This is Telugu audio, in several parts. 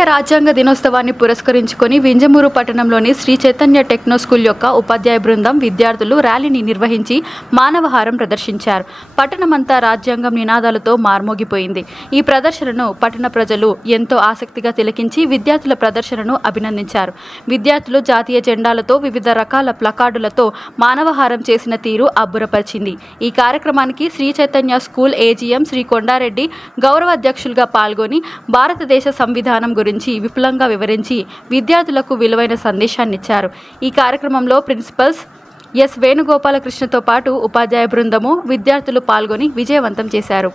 జాతీయ రాజ్యాంగ దినోత్సవాన్ని పురస్కరించుకొని వింజమూరు పట్టణంలోని శ్రీ చైతన్య టెక్నో స్కూల్ యొక్క ఉపాధ్యాయ బృందం విద్యార్థులు ర్యాలీని నిర్వహించి మానవహారం ప్రదర్శించారు. పట్టణమంతా రాజ్యాంగం నినాదాలతో మార్మోగిపోయింది. ఈ ప్రదర్శనను పట్టణ ప్రజలు ఎంతో ఆసక్తిగా తిలకించి విద్యార్థుల ప్రదర్శనను అభినందించారు. విద్యార్థులు జాతీయ జెండాలతో వివిధ రకాల ప్లకార్డులతో మానవహారం చేసిన తీరు అబ్బురపరిచింది. ఈ కార్యక్రమానికి శ్రీ చైతన్య స్కూల్ ఏజీఎం శ్రీ కొండారెడ్డి గౌరవ అధ్యక్షులుగా పాల్గొని భారతదేశ సంవిధానం గురించి విపులంగా వివరించి విద్యార్థులకు విలువైన సందేశాన్నిచ్చారు. ఈ కార్యక్రమంలో ప్రిన్సిపల్స్ ఎస్ వేణుగోపాలకృష్ణతో పాటు ఉపాధ్యాయ బృందము విద్యార్థులు పాల్గొని విజయవంతం చేశారు.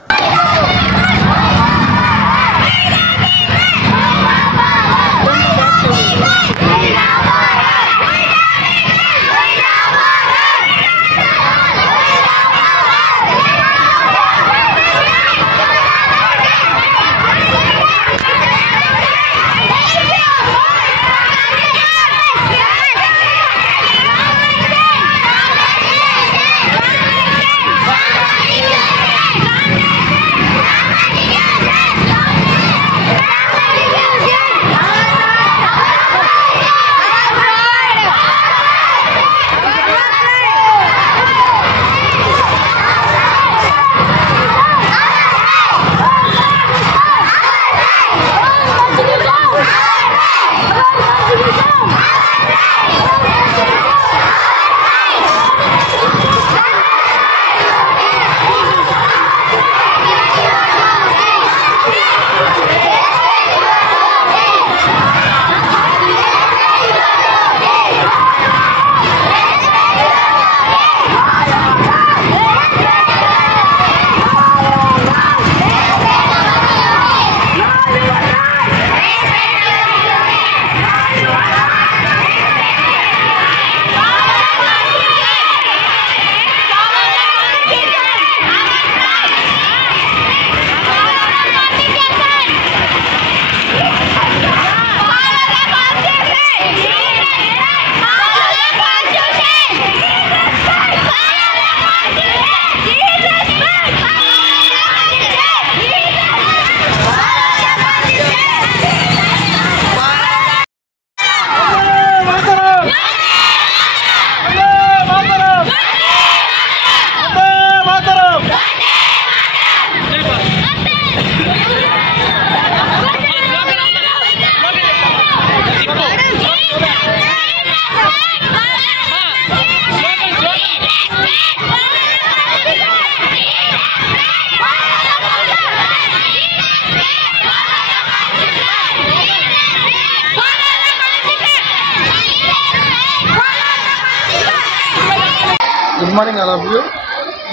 Good morning all of you.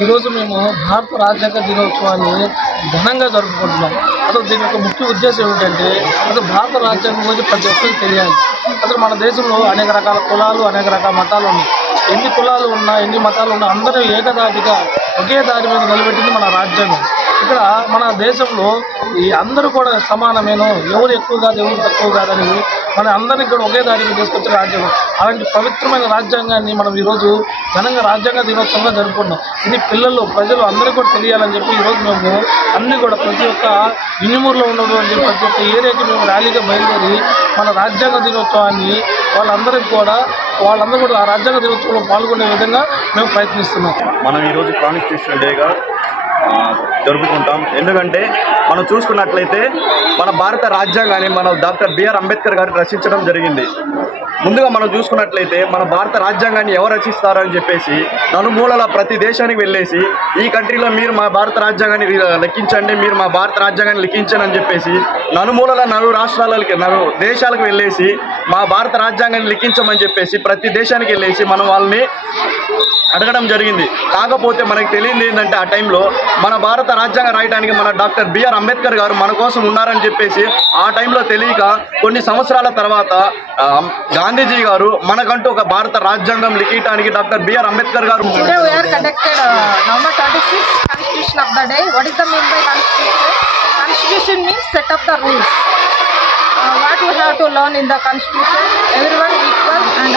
ఈరోజు మేము భారత రాజ్యాంగ దినోత్సవాన్ని ఘనంగా జరుపుకుంటున్నాం. అసలు దీని యొక్క ముఖ్య ఉద్దేశం ఏమిటంటే అసలు భారత రాజ్యాంగం గురించి ప్రతి ఒక్కరికి తెలియాలి. అసలు మన దేశంలో అనేక రకాల కులాలు అనేక రకాల మతాలు ఉన్నాయి. ఎన్ని కులాలు ఉన్నా ఎన్ని మతాలు ఉన్నా అందరూ ఏకదాటిగా ఒకే దారి మీద నిలబెట్టింది మన రాజ్యాంగం. ఇక్కడ మన దేశంలో ఈ అందరూ కూడా సమానమేనో, ఎవరు ఎక్కువ కాదు ఎవరు తక్కువ కాదని మన అందరినీ కూడా ఒకే దారి మీద తీసుకొచ్చిన రాజ్యాంగం. అలాంటి పవిత్రమైన రాజ్యాంగాన్ని మనం ఈరోజు ఘనంగా రాజ్యాంగ దినోత్సవంగా జరుపుకుంటున్నాం. ఇది పిల్లలు ప్రజలు అందరికీ కూడా తెలియాలని చెప్పి ఈరోజు మేము అన్నీ కూడా ప్రతి ఒక్క వింజమూరులో ఉన్నటువంటి ప్రతి ఒక్క ఏరియాకి మేము ర్యాలీగా బయలుదేరి మన రాజ్యాంగ దినోత్సవాన్ని వాళ్ళందరూ కూడా ఆ రాజ్యాంగ దినోత్సవంలో పాల్గొనే విధంగా మేము ప్రయత్నిస్తున్నాం. మనం ఈరోజు కాన్స్టిట్యూషన్ డేగా జరుపుకుంటాం. ఎందుకంటే మనం చూసుకున్నట్లయితే మన భారత రాజ్యాంగాన్ని మన డాక్టర్ బిఆర్ అంబేద్కర్ గారు రచించడం జరిగింది. ముందుగా మనం చూసుకున్నట్లయితే మన భారత రాజ్యాంగాన్ని ఎవరు రచిస్తారని చెప్పేసి నలుమూలల ప్రతి దేశానికి వెళ్ళేసి ఈ కంట్రీలో మీరు మా భారత రాజ్యాంగాన్ని లెక్కించండి, మీరు మా భారత రాజ్యాంగాన్ని లెక్కించండి అని చెప్పేసి నలుమూలల రాష్ట్రాలకి దేశాలకు వెళ్ళేసి మా భారత రాజ్యాంగాన్ని లెక్కించమని చెప్పేసి ప్రతి దేశానికి వెళ్ళేసి మనం వాళ్ళని అడగడం జరిగింది. కాకపోతే మనకు తెలియదు ఏంటంటే ఆ టైంలో మన భారత రాజ్యాంగం రాయడానికి మన డాక్టర్ బిఆర్ అంబేద్కర్ గారు మన కోసం ఉన్నారని చెప్పేసి ఆ టైంలో తెలియక కొన్ని సంవత్సరాల తర్వాత గాంధీజీ గారు మనకంటూ ఒక భారత రాజ్యాంగం లిఖించడానికి డాక్టర్ బిఆర్ అంబేద్కర్ గారు November 26th, Constitution of the day. What is the mean by Constitution? Constitution means set up the rules. What we have to learn in the Constitution? Everyone equal and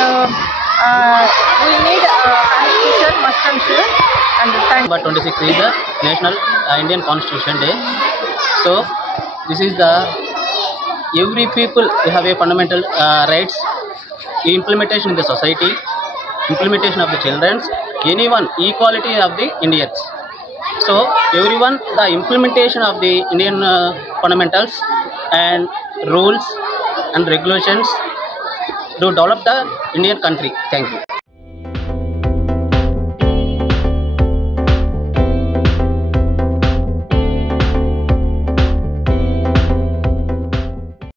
we need Constitution must and should. And November 26th is the National Indian Constitution Day. So this is the every people have a fundamental rights, implementation in the society, implementation of the children, anyone, equality of the Indians. So everyone, the implementation of the Indian fundamentals and rules and regulations to develop the Indian country. Thank you.